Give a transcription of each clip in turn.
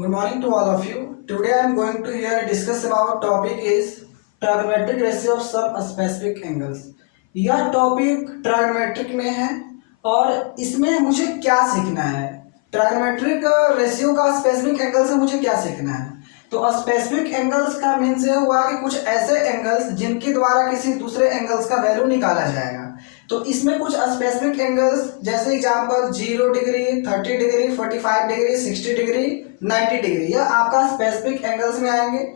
Good morning to all of you. Today I am going to here discuss about topic is trigonometric ratio of some specific angles. यह topic trigonometric में है और इसमें मुझे क्या सीखना है, ट्रायगोनोमेट्रिक रेशियो का स्पेसिफिक एंगल से मुझे क्या सीखना है। तो स्पेसिफिक एंगल्स का मीन्स ये हुआ कि कुछ ऐसे एंगल्स जिनके द्वारा किसी दूसरे एंगल्स का वैल्यू निकाला जाएगा। तो इसमें कुछ स्पेसिफिक एंगल्स जैसे example 0 degree, 30 degree, 45 degree, 60 degree, 90 degree, यह आपका स्पेसिफिक एंगल्स में आएंगे।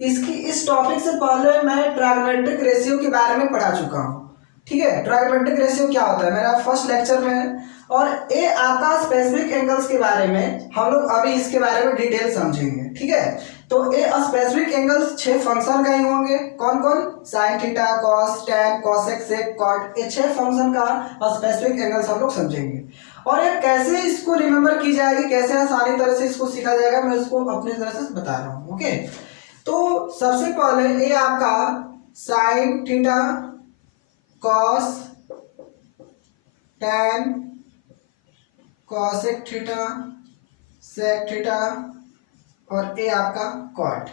इस टॉपिक से पहले मैं ट्रायगोनोमेट्रिक रेशियो के बारे में पढ़ा चुका हूँ। ठीक है, ट्रायगोनोमेट्रिक रेशियो क्या होता है मेरा फर्स्ट लेक्चर में है और ये आपका स्पेसिफिक एंगल्स के बारे में हम लोग अभी इसके बारे में डिटेल समझेंगे। ठीक है, तो ये स्पेसिफिक एंगल्स 6 फंक्शन का ही होंगे। कौन कौन? Sine theta, cos, tan, cosec, sec, cot, ये 6 फंक्शन का स्पेसिफिक एंगल्स हम लोग समझेंगे। और ये कैसे इसको रिमेंबर की जाएगी, कैसे आसानी तरह से इसको सीखा जाएगा, मैं इसको अपनी तरह से बता रहा हूँ। ओके, तो सबसे पहले ये आपका sine theta, cos, tan, cosec theta, sec theta और ये आपका कॉट,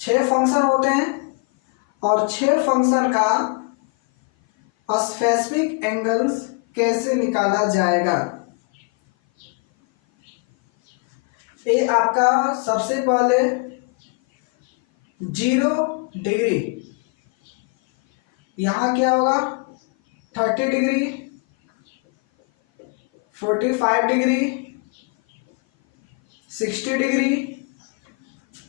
6 फंक्शन होते हैं और 6 फंक्शन का स्पेसिफिक एंगल्स कैसे निकाला जाएगा। ये आपका सबसे पहले 0 डिग्री, यहां क्या होगा 30 डिग्री, 45 डिग्री, 60 डिग्री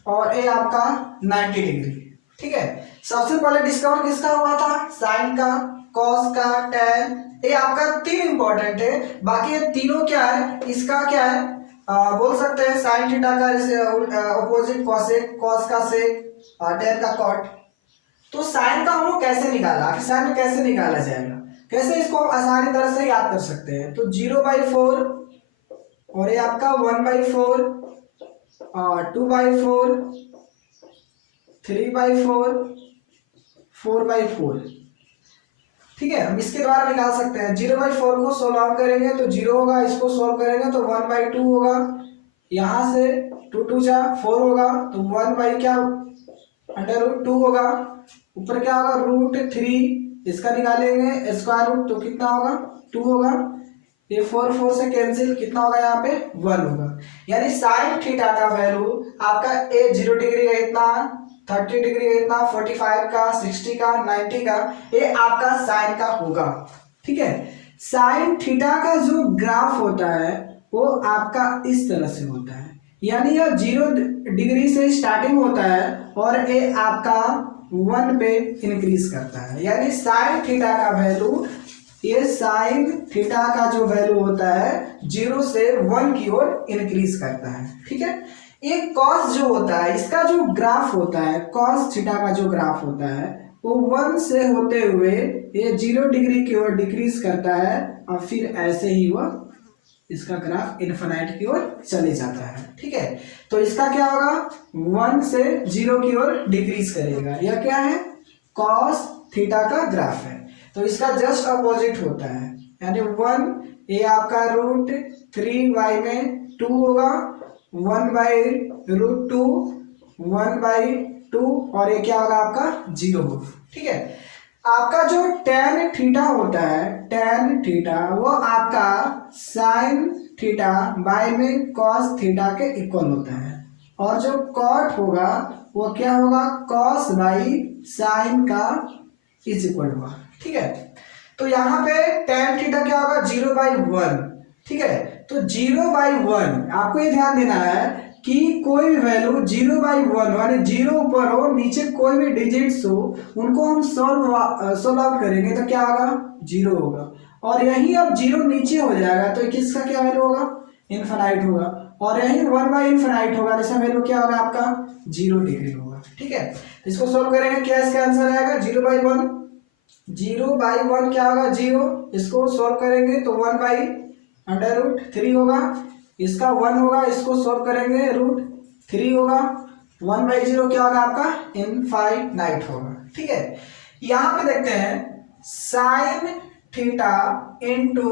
और ये आपका 90 डिग्री। ठीक है, सबसे पहले डिस्कवर किसका हुआ था? साइन का, कॉस का, टैन, ये आपका 3 इंपॉर्टेंट है। बाकी ये तीनों क्या है, इसका क्या है बोल सकते हैं साइन थीटा का अपोजिट कॉसेक, कॉस का सेक, टैन का कॉट। तो साइन का हम लोग कैसे निकाला, साइन में कैसे निकाला जाएगा, कैसे इसको हम आसानी तरह से याद कर सकते हैं। तो 0/4 और ये आपका 1/4, 2/4, 3/4, 4/4। ठीक है, हम इसके द्वारा निकाल सकते हैं। 0/4 को सोल्व करेंगे तो 0 होगा, इसको सोल्व करेंगे तो 1/2 होगा, यहां से 2 2 जा 4 होगा तो 1/√2 होगा, ऊपर क्या होगा √3, इसका निकालेंगे स्क्वायर रूट तो कितना होगा 2 होगा, ये 4 से कैंसिल, कितना होगा यहाँ पे 1 होगा। यानी साइन थीटा का वैल्यू आपका ए 0 डिग्री का इतना, 30 डिग्री का इतना, 45 का, 60 का, 90 का, ये आपका साइन का होगा। ठीक है, साइन थीटा का जो ग्राफ होता है वो आपका इस तरह से होता है, यानी यह 0 डिग्री से स्टार्टिंग होता है और ये आपका 1 पे इंक्रीज करता है। यानी साइन थीटा का वैल्यू, ये साइन थीटा का जो वैल्यू होता है 0 से 1 की ओर इंक्रीज करता है। ठीक है, एक कॉस जो होता है, इसका जो ग्राफ होता है, कॉस थीटा का जो ग्राफ होता है वो 1 से होते हुए ये 0 डिग्री की ओर डिक्रीज करता है और फिर ऐसे ही वह इसका ग्राफ इन्फिनाइट की ओर चले जाता है। ठीक है, तो इसका क्या होगा 1 से 0 की ओर डिक्रीज करेगा। यह क्या है कॉस थीटा का ग्राफ है, तो इसका जस्ट अपोजिट होता है, यानी 1 ये आपका √3y में 2 होगा, 1/√2, 1/2 और ये क्या होगा आपका 0 होगा। ठीक है, आपका जो tan थीटा होता है, tan थीटा वो आपका साइन थीटा बाय में कॉस थीटा के इक्वल होता है और जो कॉट होगा वो क्या होगा कॉस बाई साइन का इज इक्वल होगा। ठीक है, तो यहाँ पे tan थीटा क्या होगा 0/1। ठीक है, तो 0/1 आपको ये ध्यान देना है कि कोई भी वैल्यू 0/1 यानी 0 ऊपर हो, नीचे कोई भी डिजिट्स हो, उनको हम सोल्व आउट करेंगे तो क्या होगा 0 होगा, और यही अब 0 नीचे हो जाएगा तो किसका क्या वैल्यू होगा इनफाइनाइट होगा, और यही 1/इनफाइनाइट होगा, इसका वैल्यू क्या होगा आपका 0 डिग्री होगा। ठीक है, इसको सोल्व करेंगे, क्या इसका आंसर आएगा 0/1, 0/1 क्या होगा 0, इसको सोल्व करेंगे तो 1/√3 होगा, इसका 1 होगा, इसको सोल्व करेंगे √3 होगा, 1/0 क्या होगा आपका इनफाइनाइट होगा। ठीक है, यहां पे देखते हैं sine theta into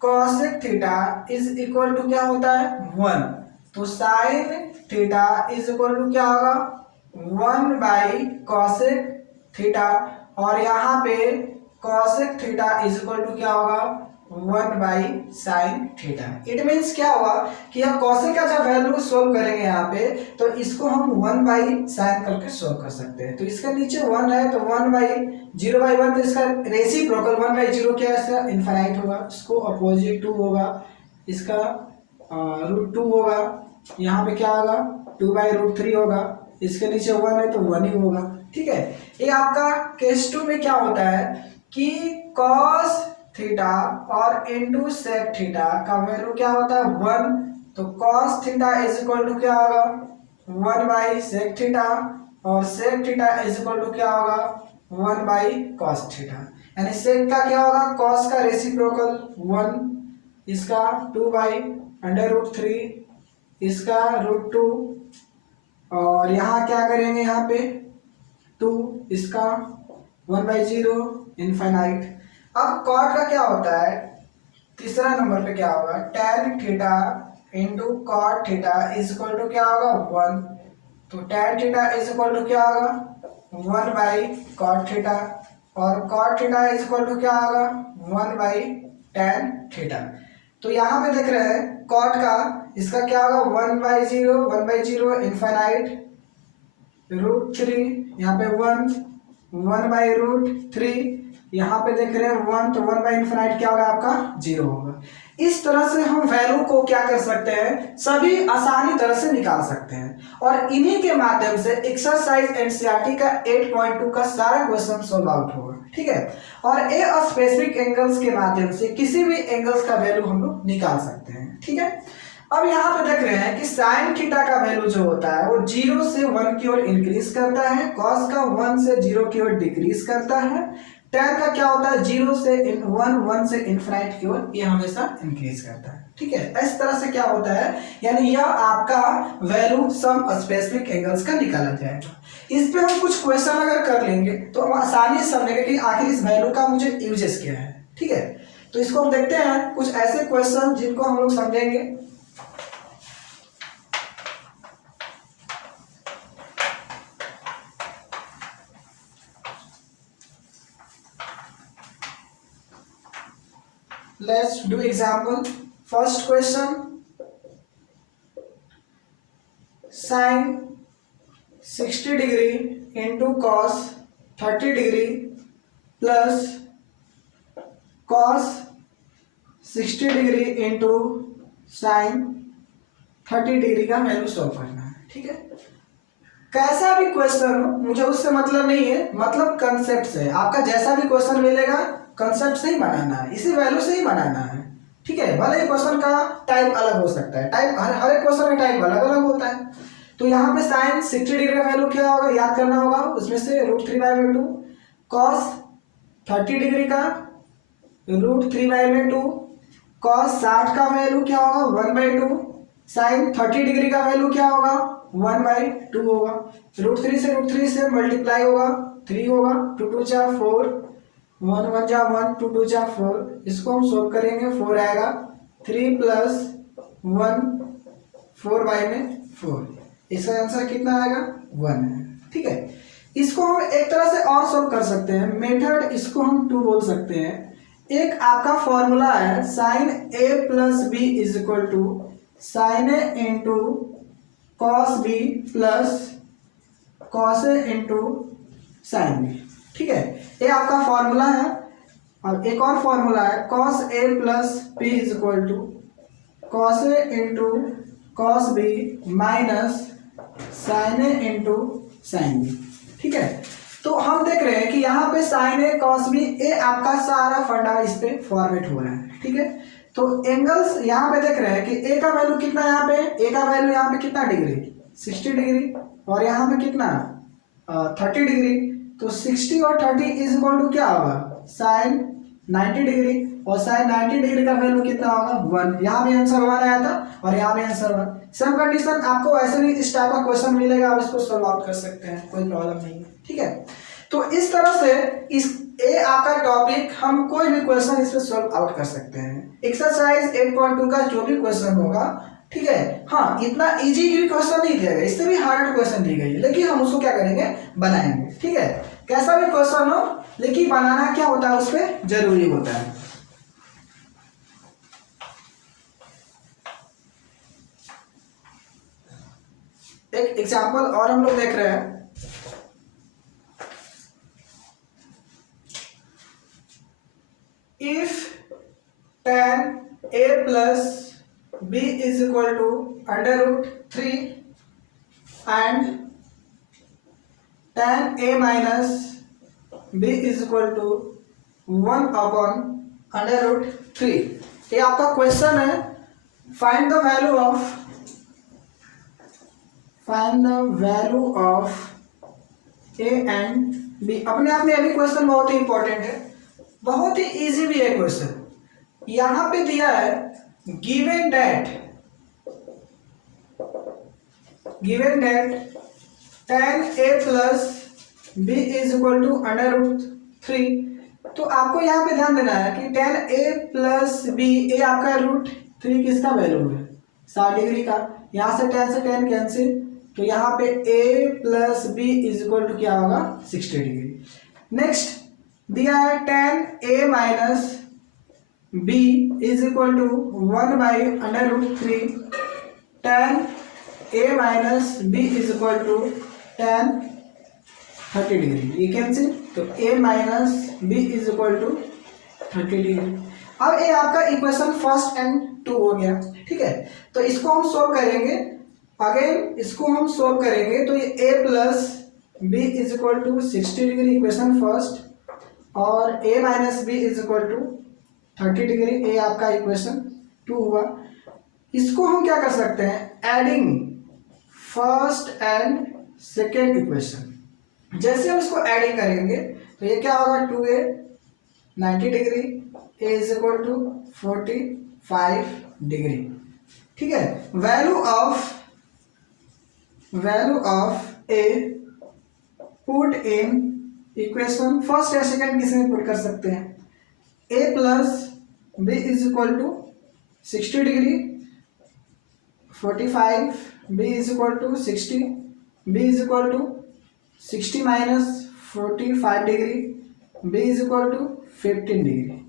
cosec theta is equal to क्या होता है 1। तो sine theta is equal to क्या होगा 1/cosec थीटा, और यहाँ पे cosec theta is equal to क्या होगा 1/sin थीटा। इट मीन्स क्या हुआ कि हम cosec का जब वैल्यू सोल्व करेंगे यहाँ पे तो इसको हम 1/sin करके सोल्व कर सकते हैं। तो इसका नीचे 1 है तो 1/0/1, तो इसका रेसिप्रोकल 1/0 क्या है इनफाइनाइट होगा, इसको अपोजिट 2 होगा, इसका √2 होगा, यहाँ पे क्या होगा 2/√3 होगा, इसके नीचे 1 है तो 1 ही होगा। ठीक है, ये आपका केस 2 में क्या होता है कि cos थीटा और इंटू सेक थीटा का वैल्यू क्या होता है 1, तो cos theta is equal to क्या होगा 1/sec थीटा, और sec theta is equal to क्या होगा 1/cos थीटा, यानी sec का क्या होगा cos का रेसिप्रोकल 1, इसका 2/√3, इसका √2, और यहाँ क्या करेंगे यहाँ पे 2, इसका 1/0 इनफाइनाइट। अब कॉट का क्या होता है, तीसरा नंबर पे क्या होगा tan theta into cot theta is equal to क्या होगा 1, तो tan theta is equal to क्या होगा 1/cot थीटा, और cot theta is equal to क्या होगा 1/tan थीटा। तो यहाँ पे देख रहे हैं cot का इसका क्या होगा 1/0 इनफाइनाइट √3, यहाँ पे 1/√3, यहाँ पे देख रहे हैं 1, तो 1/इनफाइनाइट क्या होगा आपका 0 होगा। इस तरह से हम वैल्यू को क्या कर सकते हैं, सभी आसानी तरह से निकाल सकते हैं, और इन्हीं के माध्यम से एक्सरसाइज एनसीईआरटी का 8.2 का सारा क्वेश्चन सोल्व आउट होगा। ठीक है, और ए स्पेसिफिक एंगल्स के माध्यम से किसी भी एंगल्स का वैल्यू हम लोग निकाल सकते हैं। ठीक है, अब यहाँ पे देख रहे हैं कि साइन थीटा का वैल्यू जो होता है वो 0 से 1 की ओर इंक्रीज करता है, कॉस का 1 से 0 की ओर डिक्रीज करता है, tan का क्या होता है 0 से 1 से इनफाइनाइट की ओर ये हमेशा इंक्रीज करता है। ठीक है, इस तरह से क्या होता है, यानी यह आपका वैल्यू सम स्पेसिफिक एंगल्स का निकाला जाएगा। इस पे हम कुछ क्वेश्चन अगर कर लेंगे तो हम आसानी से समझेंगे कि आखिर इस वैल्यू का मुझे यूजेस क्या है। ठीक है, तो इसको हम देखते हैं कुछ ऐसे क्वेश्चन जिनको हम लोग समझेंगे। Let's do example. First question, sin 60 degree into cos 30 degree plus cos 60 degree into sin 30 degree का वैल्यू सॉल्व करना है। ठीक है, कैसा भी क्वेश्चन हो मुझे उससे मतलब नहीं है, मतलब कंसेप्ट से, आपका जैसा भी क्वेश्चन मिलेगा कंसेप्ट से ही बनाना है, इसी वैल्यू से ही बनाना है। ठीक है, भले ही क्वेश्चन का टाइप अलग हो सकता है, टाइप हर एक क्वेश्चन का टाइप अलग अलग होता है। तो यहाँ पे साइन 60 डिग्री का वैल्यू क्या होगा याद करना होगा, उसमें से √3/2, कॉस 30 डिग्री का √3/2, कॉस 60 का वैल्यू क्या होगा 1/2, साइन 30 डिग्री का वैल्यू क्या होगा 1/2 होगा, √3 से मल्टीप्लाई होगा 3 होगा, 2 2 जा 4, 1 1 जा 1, 2 2 जा 4, इसको हम सोल्व करेंगे 4 आएगा, 3 + 1 4/4, इसका आंसर कितना आएगा 1 है। ठीक है, इसको हम एक तरह से और सोल्व कर सकते हैं, मेथड इसको हम 2 बोल सकते हैं। एक आपका फॉर्मूला है sin a + b = sin a into cos b plus cos a into sin b। ठीक है, ये आपका फॉर्मूला है, और एक और फॉर्मूला है cos a + b = cos a into cos b minus sin a into sin b। ठीक है, तो हम देख रहे हैं कि यहाँ पे sin a cos b ये आपका सारा फंडा इस पे फॉर्मेट हो रहा है। ठीक है, तो एंगल्स यहाँ पे देख रहे हैं कि a का वैल्यू कितना है, यहाँ पे a का वैल्यू यहाँ पे कितना डिग्री 60 डिग्री, और यहाँ पे कितना 30 डिग्री, तो 60 और 30 = क्या होगा sin 90 डिग्री, और sin 90 डिग्री का वैल्यू कितना होगा 1। यहाँ भी आंसर 1 आया था और यहाँ भी आंसर 1। सेम कंडीशन आपको ऐसे भी इस टाइप का क्वेश्चन मिलेगा, आप इसको सॉल्व आउट कर सकते हैं, कोई प्रॉब्लम नहीं है। ठीक है, तो इस तरह से इस ए आपका टॉपिक हम कोई भी क्वेश्चन इस पे सॉल्व आउट कर सकते हैं। एक्सरसाइज 8.2 का जो भी क्वेश्चन होगा, ठीक है। हाँ, इतना इजी भी क्वेश्चन नहीं दिया गया, इससे भी हार्ड क्वेश्चन दी गई है, लेकिन हम उसको क्या करेंगे, बनाएंगे। ठीक है, कैसा भी क्वेश्चन हो, लेकिन बनाना क्या होता है, उस पर जरूरी होता है। एक एग्जाम्पल और हम लोग देख रहे हैं। If tan a plus b is equal to under root 3 and tan a minus b is equal to 1 upon under root 3, ये आपका क्वेश्चन है। Find the value of a and b। अपने आप में अभी क्वेश्चन बहुत ही इंपॉर्टेंट है, बहुत ही इजी भी है क्वेश्चन। यहां पे दिया है given that tan a plus b is equal to under root 3। तो आपको यहाँ पे ध्यान देना है कि tan a plus b, a आपका रूट 3 किसका वैल्यू है, 60 डिग्री का। यहाँ से tan कैंसिल, तो यहाँ पे a plus b is equal to क्या होगा, 60 डिग्री। नेक्स्ट दिया है tan a minus b is equal to 1 by under root 3 tan a minus b is equal to tan 30 degree, ये कैंसिल, तो a minus B is equal to 30 degree. अब ये आपका equation first and 2 हो गया। ठीक है, तो इसको हम सोल्व करेंगे, अगेन इसको हम सोल्व करेंगे, तो ये a plus B is equal to 60 degree equation first, और a minus B is equal to 30 degree, ये आपका इक्वेशन 2 हुआ। इसको हम क्या कर सकते हैं, adding first and second equation. जैसे हम इसको एडिंग करेंगे तो ये क्या होगा, 2a 90 degree, a is equal to 45 degree. ठीक है, value of a put in equation first या सेकेंड, किसी में पुट कर सकते हैं। a plus b is equal to 60 degree, 45, b is equal to 60, b is equal to 60 minus 45 degree, b is equal to 15 degree.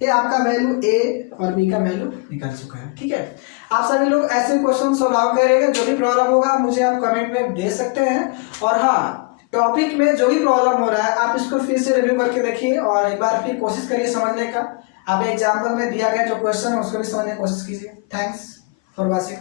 ये आपका value a और b का वैल्यू निकल चुका है। ठीक है, आप सभी लोग ऐसे क्वेश्चन सॉल्व करेंगे, जो भी प्रॉब्लम होगा मुझे आप कमेंट में दे सकते हैं। और हाँ, टॉपिक में जो भी प्रॉब्लम हो रहा है आप इसको फिर से रिव्यू करके देखिए और एक बार फिर कोशिश करिए समझने का। आप एग्जाम्पल में दिया गया जो क्वेश्चन है उसको भी समझने की कोशिश कीजिए। Thanks for watching.